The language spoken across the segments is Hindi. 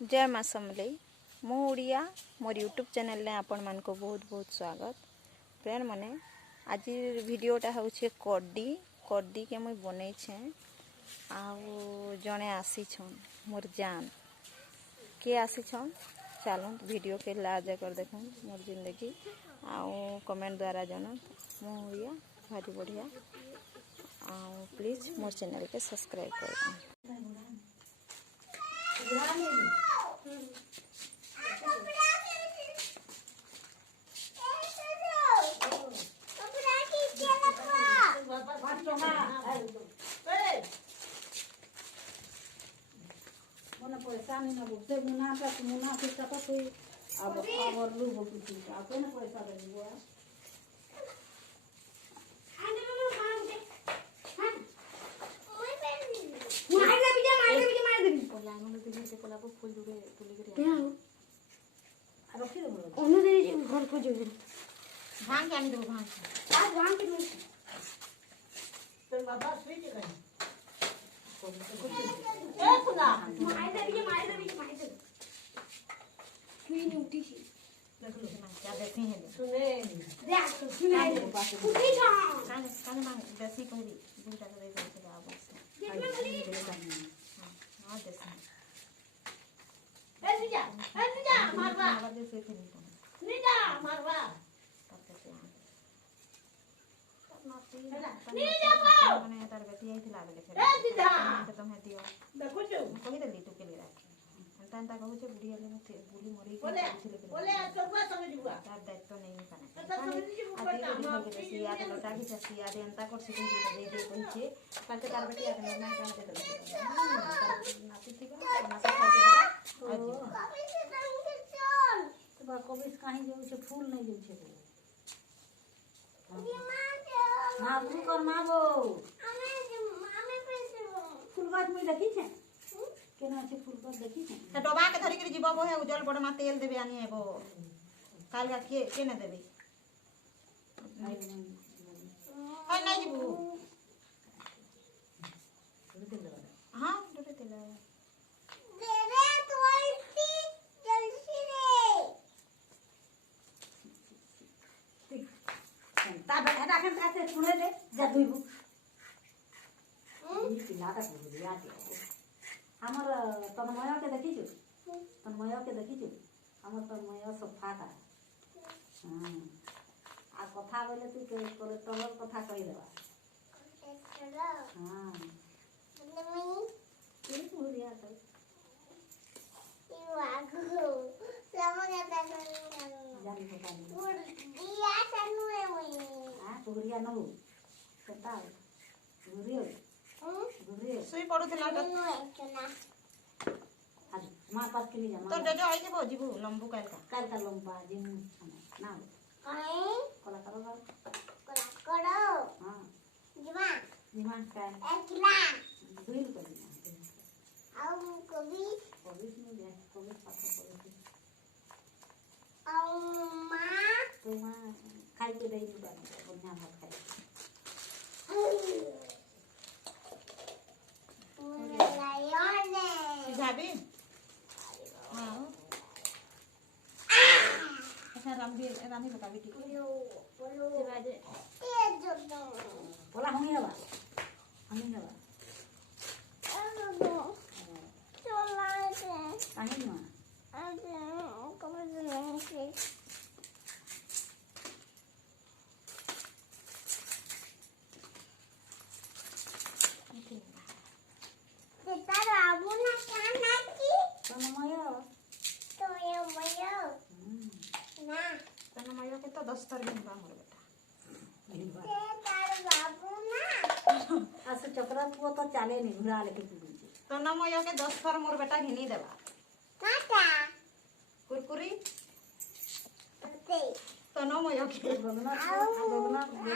जय माँ समलेई मु ओडिया मोर यूट्यूब चैनल ने आपण मान को बहुत बहुत स्वागत। फ्रेंड मने आज वीडियोटा होचे कड्डी के मुई बनै छे आउ जने आसी छन मोर जान के आसी छन चलो वीडियो के लाज कर देखो मोर जिंदगी आउ कमेंट द्वारा जन मु ओडिया भारी बढ़िया आउ प्लीज मोर चैनल के सब्सक्राइब कर पैसा नहीं ना बोलते मुनाफे का तो कोई अब और लोग बोलते हैं आप ना पैसा दे दो यार मार दे पोला में दे पोला को फूल दुबे तुले के क्या अब फिर बोलो ओने दे घर को जो भांग आने दो भांग आज भांग के नहीं तो बाबा स्वीट गई ए पुना मार दे क्वीन उठी थी देख लो क्या देखते हैं सुने देख सुने उठी जा कान मांग बेसी कह दी दूटा दे दे आप हां देख ए निजा मारवा निजा मारवा निजा को मैंने तार बेटी आई थी लागे छे ए निजा तुम्हें दियो देखो जो कहि देली तू के लिए राख अंता कहू छे बुढ़ी वाले में बुढ़ी मरी के बोले चलवा समझबुआ तार दायित्व नहीं बना आदि याद लौटा की ससी याद अंता को सिटी दे दे पहुंचे काल तार बेटी आके ना काम दे दे नाती थी ना सा खाते ओ कभी से रंग के चल तो कभी कहीं जो से फूल नहीं देउ छे माबू कर माबो हमें पैसे फूलबात में देखी छे केना छे फूलबात देखी छे त डोबा के धरि के जीवो है उजल बड़ मा तेल देबे आनी हेबो काल का के ने देबे हां नहीं जीबू हां डोरे तेल दे रे तो इतनी जल्दी रे ता बेटा राखन कासे सुने दे जादुईबू ई पिलाटा बोल दिया हमर तन्मय के देखी छु तन्मय के देखी छु हमर तन्मय सोफाटा हां आ कथा बोले तू के तोर कथा कहि देबा हां मम्मी ई बोलिया त ई वागो समझ आता जानी पता नहीं दिया तनु है मई हां पुरिया न हो कता गुरियो गुरियो सोई पड़ुथला त आज मां पास के लिए जा तो डेडो आई जेबो जीबू लंबू काल का लंबा जिम ना आई कोला करो हां जीवा का एकला दुई को आउ कभी में दे कभी पता पड़े आउ मां तो मां खाई के दई दे बढ़िया भात खाई भाभी हां अच्छा रामी बता बेटी बोलो बाजे ए जो बोला हम ही हवा चला है कहीं ना अरे कब से नहीं तन्मय के तो 10 तर घिनबा मोर बेटा ते तार बाबू ना आसे चक्रा को तो चाले नहीं घुरा लेके पूरी तन्मय के 10 तर मोर बेटा घिनी देबा काटा कुरकुरी ते तन्मय के गगना आ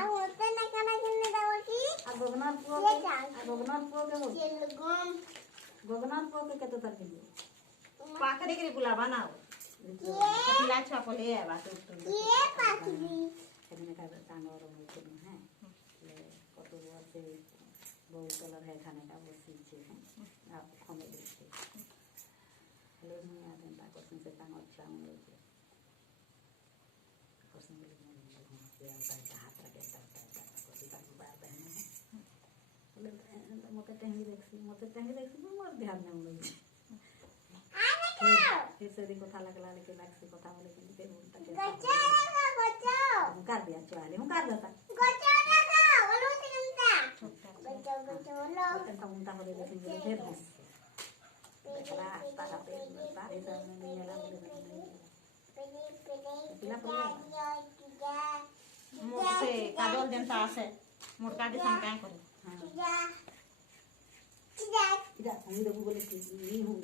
होते ना खाना घिनी देबो की आ गगना पो के गगना पो के तो तर घिनी पाखरे के बुलावा ना ये लाचा को ले आवा तो ये पाखरी हमने का टांग और मुझे है ले कतो से बहुत कलर है खाने का वो सीखे हैं आप हमें देखते हेलो नहीं आ देता क्वेश्चन से काम अच्छा हम लोग क्वेश्चन में हाथ रखे कोसी का बात है मत टेंगी देखी मोर ध्यान नहीं लगे फिर से दी कथा लगला लेके लागसी कथा बोले कि फिर उल्टा के कर दिया चवाले हूं कर देता ऐसा उल्टा हो गया लेकिन फिर बस देखला तारा पे तारे सामने नहीं आला बोले पिला पड़ा मोर से काजल जनता आसे मोर काटी सम काय करे इधर हम लोग बोले कि नहीं हूं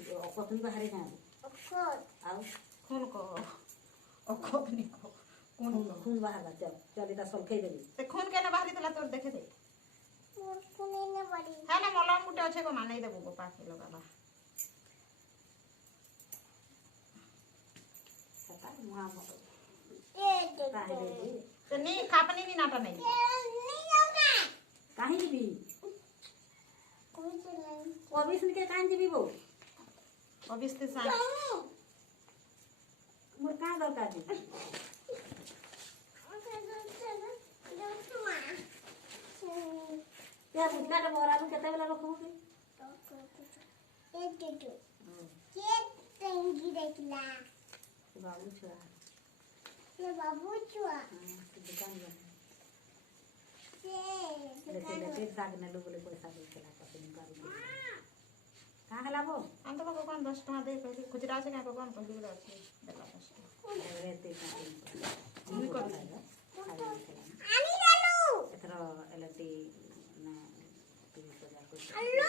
अपनी बाहर जाए आओ खून को अखोतनी को खून बाहर चल चल इधर सब खेल देली से खून के ना बाहरी तला तोर देखे दे है ना मलम गुटे अच्छे को माने देबो को पाके लगाबा पता मुहा तो नहीं खापनी नहीं नाटा नहीं कहीं भी ऑफिस के कान जीबी बो ऑफिस से सा मोर का दरकार जी या बुटका तो मोरा में केते बेला रखबो के बाबू छुआ दुकान में लेते साग ने लोग बोले पैसा दे चला के निकाल कहां हला वो हम तो को कौन 10 टका दे कहली खुजरा से का कौन कहली बोले अच्छे देखा 10 टका रहते का नहीं कर आनी डालू एथरा एलटी ना 30,000 कुछ हेलो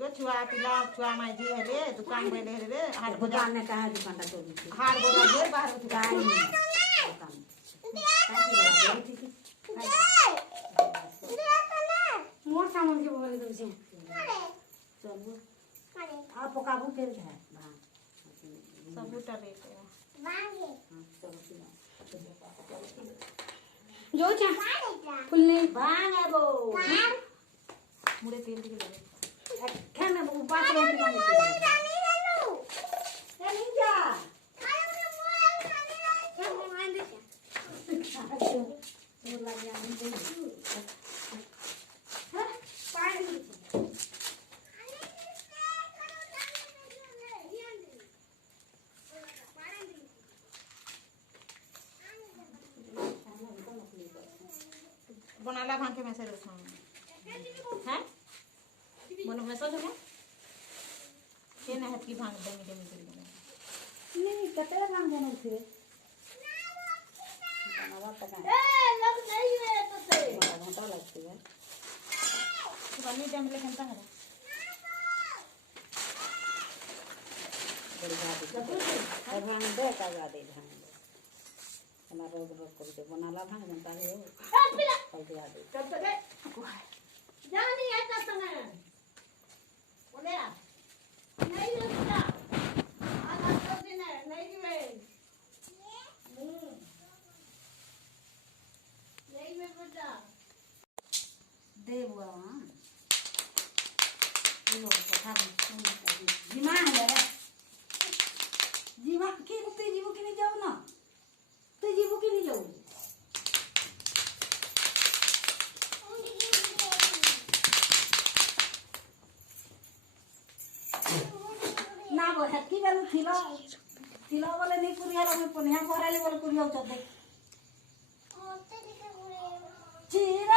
गो छुआ पिला छुआ माई जी हेले दुकान बेले हेले हाट दुकान ने कहा दुकान ता तो हाट बोला ढेर बाहर दुकान मोर सामान के बोले दो से चलो आ पकाबू फिर है हां सब उठा रेट है चलो जो चा फुलने बांग है वो मुड़े तेल दिखे लगे क्या मैं वो बात रोटी का नहीं जा बनाला भांग के मैसेज उठा हैं बोलो मैसेज है के ना हट की भांग देमी देमी कर नहीं कतरा काम देना थे बनावा तक लग नहीं है तो से घंटा लगती है बनी टाइम ले घंटा है बड़ी बात है भगवान दे का दे धान हमारा रोग रोग कर दे बनाला भांग घंटा है पैसा दे कब तक जानी है तो समय बोले नहीं लगता आज तो दिन है नहीं वे नहीं में बेटा देव ये लोग कथा जीवा है जीवा की तू जीवो की नहीं जाओ ना तू जीवो की नहीं जाओ ना वो हटकी बेलू थिलो थिलो बोले नहीं कुरिया लो मैं पुनिया कोराली बोले कुरिया उचते चीर